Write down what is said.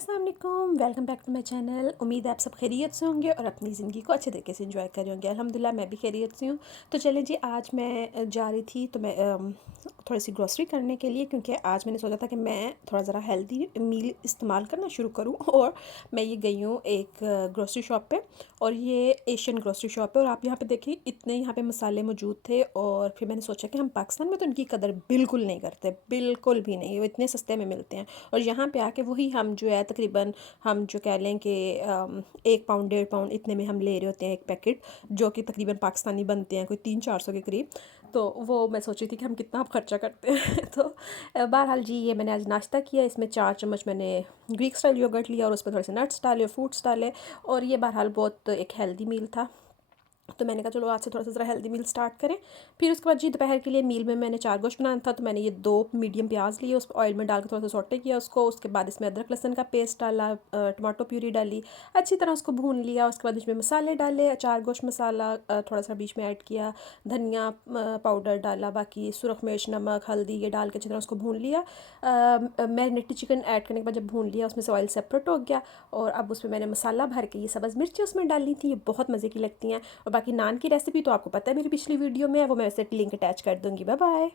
अस्सलाम वालेकुम, welcome back to my channel. उम्मीद है आप सब खैरियत से होंगे और अपनी ज़िंदगी को अच्छे तरीके से एंजॉय कर रहे होंगे। अल्हम्दुलिल्लाह मैं भी खैरियत से हूँ। तो चलें जी, आज मैं जा रही थी तो मैं थोड़ी सी ग्रॉसरी करने के लिए, क्योंकि आज मैंने सोचा था कि मैं थोड़ा ज़रा हेल्दी मील इस्तेमाल करना शुरू करूँ। और मैं ये गई हूँ एक ग्रॉसरी शॉप पे, और ये एशियन ग्रॉसरी शॉप है। और आप यहाँ पे देखिए, इतने यहाँ पे मसाले मौजूद थे। और फिर मैंने सोचा कि हम पाकिस्तान में तो इनकी कदर बिल्कुल नहीं करते, बिल्कुल भी नहीं, वो इतने सस्ते में मिलते हैं। और यहाँ पे आके वही हम जो है तकरीबन हम जो कह लें कि 1 पाउंड 1.5 पाउंड इतने में हम ले रहे होते हैं एक पैकेट, जो कि तकरीबन पाकिस्तानी बनते हैं कोई 300-400 के करीब। तो वो मैं सोच रही थी कि हम कितना खर्चा करते हैं। तो बहरहाल जी, ये मैंने आज नाश्ता किया। इसमें 4 चम्मच मैंने ग्रीक स्टाइल योगर्ट लिया और उस पर थोड़े से नट्स डाले, फ्रूट्स डाले। और ये बहरहाल बहुत एक हेल्दी मील था। तो मैंने कहा चलो आज से थोड़ा सा ज़रा हेल्दी मील स्टार्ट करें। फिर उसके बाद जी दोपहर के लिए मील में मैंने 4 गोश्त बनाना था, तो मैंने ये 2 मीडियम प्याज लिए, उस ऑयल में डाल के थोड़ा सा सौटे किया उसको। उसके बाद इसमें अदरक लहसुन का पेस्ट डाला, टमाटो प्यूरी डाली, अच्छी तरह उसको भून लिया। उसके बाद इसमें मसाले डाले, 4 गोश्त मसाला थोड़ा सा बीच में ऐड किया, धनिया पाउडर डाला, बाकी सुरख मिर्च, नमक, हल्दी ये डाल के अच्छी तरह उसको भून लिया। मैरिनेटेड चिकन ऐड करने के बाद जब भून लिया, उसमें से ऑयल सेपरेट हो गया। और अब उसमें मैंने मसाला भर के ये सब्ज़ मिर्ची उसमें डाली थी, ये बहुत मज़े की लगती हैं। और बाकी नान की रेसिपी तो आपको पता है मेरी पिछली वीडियो में है, वो मैं वैसे लिंक अटैच कर दूँगी। Bye bye.